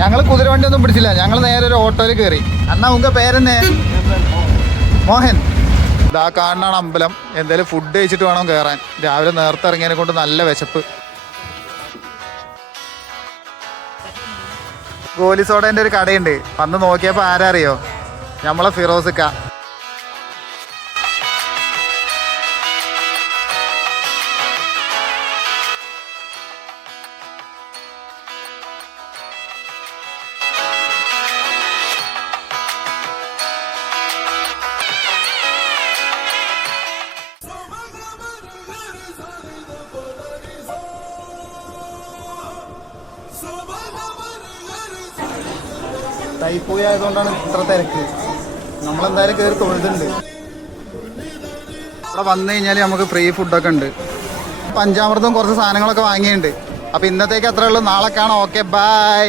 ഞങ്ങൾ കുതിരവണ്ടി ഒന്നും പിടിച്ചില്ല, ഞങ്ങൾ നേരെ ഒരു ഓട്ടോയിൽ കയറി. അണ്ണാ ഉങ്ക പേരെന്നെ? മോഹൻ. ഇതാ കാണാണ് അമ്പലം. എന്തായാലും ഫുഡ് കഴിച്ചിട്ട് വേണം കയറാൻ. രാവിലെ നേരത്തെ ഇറങ്ങിയതിനെ കൊണ്ട് നല്ല വിശപ്പ്. ഗോലി സോഡേൻ്റെ ഒരു കടയുണ്ട്. വന്ന് നോക്കിയപ്പോൾ ആരാ അറിയോ? നമ്മളെ ഫിറോസിക്ക. ടൈപ്പോയി ആയതുകൊണ്ടാണ് ഇത്ര തിരക്ക്. നമ്മളെന്തായാലും കയറി തൊഴുതുണ്ട്. ഇവിടെ വന്നു കഴിഞ്ഞാൽ നമുക്ക് ഫ്രീ ഫുഡൊക്കെ ഉണ്ട്. പഞ്ചാമൃതം കുറച്ച് സാധനങ്ങളൊക്കെ വാങ്ങിയിട്ടുണ്ട്. അപ്പോൾ ഇന്നത്തേക്ക് അത്രേ ഉള്ളൂ. നാളെ കാണാം. Okay, by.